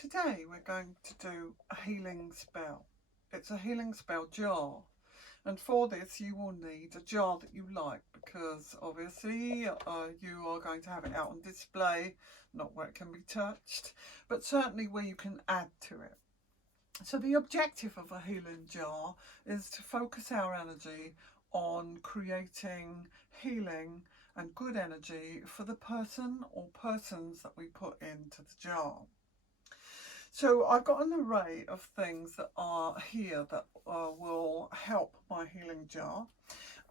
Today we're going to do a healing spell. It's a healing spell jar, and for this you will need a jar that you like, because obviously you are going to have it out on display, not where it can be touched, but certainly where you can add to it. So the objective of a healing jar is to focus our energy on creating healing and good energy for the person or persons that we put into the jar. So I've got an array of things that are here that will help my healing jar.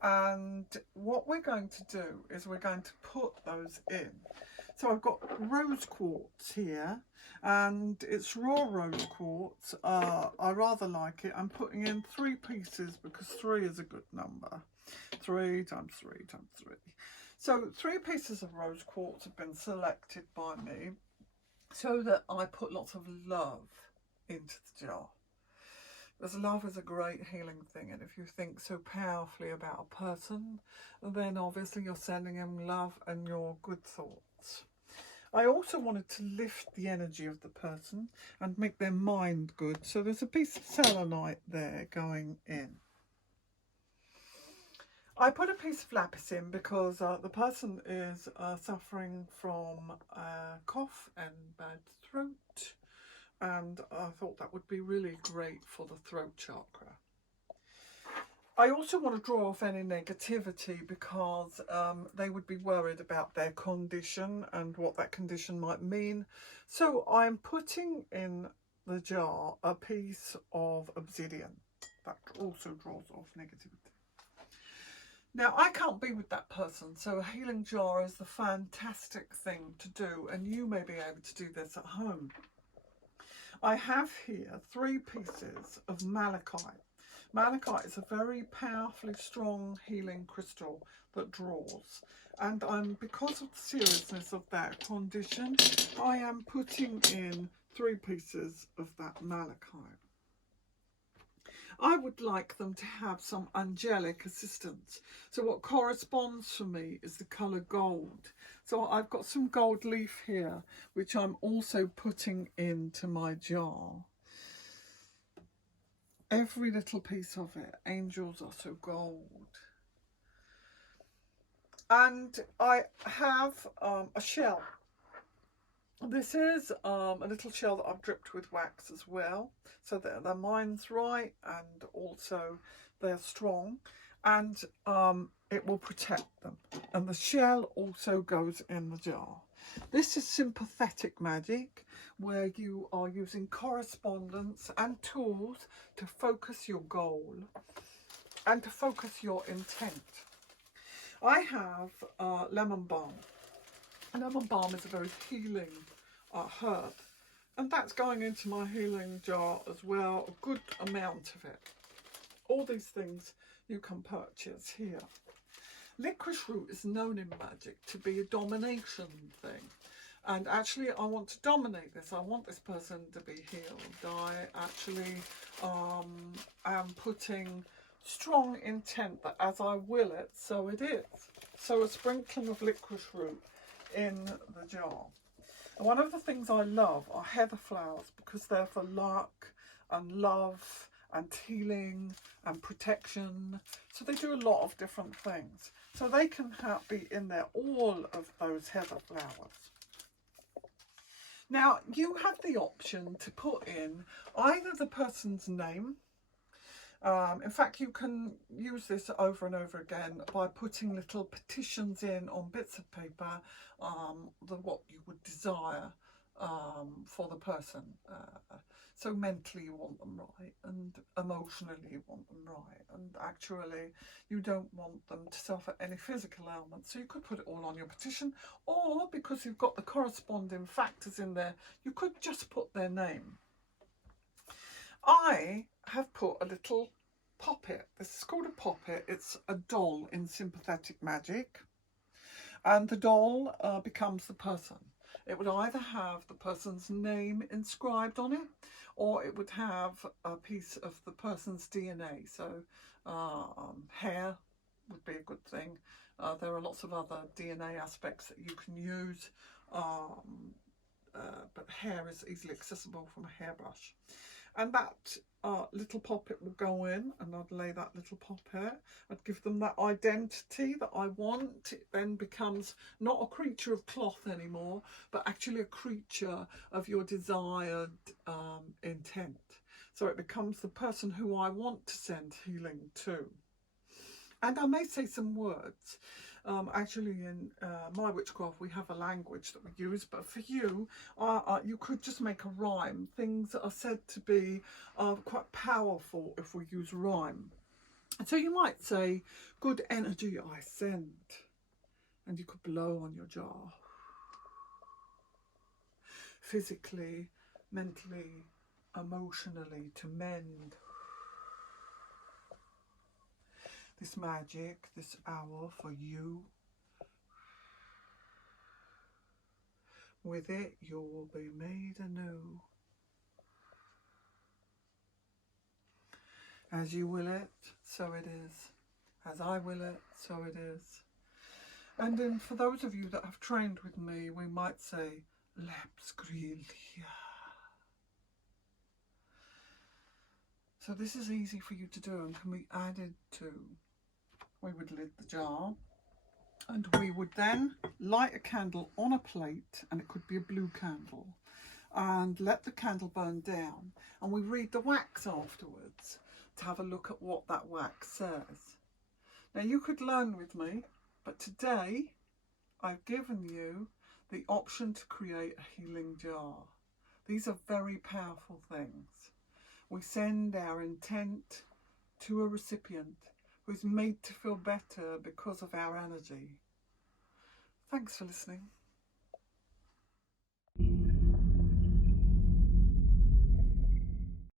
And what we're going to do is we're going to put those in. So I've got rose quartz here, and it's raw rose quartz. I rather like it. I'm putting in 3 pieces because 3 is a good number. 3 times 3 times 3. So 3 pieces of rose quartz have been selected by me, so that I put lots of love into the jar. Because love is a great healing thing, and if you think so powerfully about a person, then obviously you're sending them love and your good thoughts. I also wanted to lift the energy of the person and make their mind good, so there's a piece of selenite there going in. I put a piece of lapis in because the person is suffering from cough and bad throat, and I thought that would be really great for the throat chakra. I also want to draw off any negativity because they would be worried about their condition and what that condition might mean. So I'm putting in the jar a piece of obsidian that also draws off negativity. Now, I can't be with that person, so a healing jar is the fantastic thing to do, and you may be able to do this at home. I have here 3 pieces of malachite. Malachite is a very powerfully strong healing crystal that draws, and because of the seriousness of that condition, I am putting in 3 pieces of that malachite. I would like them to have some angelic assistance. So what corresponds for me is the colour gold. So I've got some gold leaf here, which I'm also putting into my jar. Every little piece of it. Angels are so gold. And I have a shell. This is a little shell that I've dripped with wax as well, so that their mind's right and also they're strong, and it will protect them. And the shell also goes in the jar. This is sympathetic magic, where you are using correspondence and tools to focus your goal and to focus your intent. I have lemon balm. Lemon balm is a very healing herb, and that's going into my healing jar as well, a good amount of it. All these things you can purchase here. Licorice root is known in magic to be a domination thing, and actually I want to dominate this. I want this person to be healed. I actually am putting strong intent that as I will it, so it is. So a sprinkling of licorice root in the jar. And one of the things I love are heather flowers, because they're for luck and love and healing and protection. So they do a lot of different things. So they can be in there, all of those heather flowers. Now you have the option to put in either the person's name. In fact, you can use this over and over again by putting little petitions in on bits of paper, what you would desire for the person. So mentally you want them right, and emotionally you want them right, and actually you don't want them to suffer any physical ailments. So you could put it all on your petition, or because you've got the corresponding factors in there, you could just put their name. I have put a little poppet. This is called a poppet. It's a doll in sympathetic magic, and the doll becomes the person. It would either have the person's name inscribed on it, or it would have a piece of the person's DNA. So hair would be a good thing. There are lots of other DNA aspects that you can use. but hair is easily accessible from a hairbrush. And that little poppet will go in, and I'd lay that little poppet. I'd give them that identity that I want. It then becomes not a creature of cloth anymore, but actually a creature of your desired intent. So it becomes the person who I want to send healing to. And I may say some words. Actually, in my witchcraft, we have a language that we use, but for you, you could just make a rhyme. Things that are said to be quite powerful if we use rhyme. And so you might say, good energy I send. And you could blow on your jar. Physically, mentally, emotionally, to mend. This magic, this hour for you. With it, you will be made anew. As you will it, so it is. As I will it, so it is. And then for those of you that have trained with me, we might say, Lepsgrilia. So this is easy for you to do and can be added to. We would lid the jar, and we would then light a candle on a plate, and it could be a blue candle, and let the candle burn down, and we read the wax afterwards to have a look at what that wax says. Now you could learn with me, but today I've given you the option to create a healing jar. These are very powerful things. We send our intent to a recipient who's made to feel better because of our energy. Thanks for listening.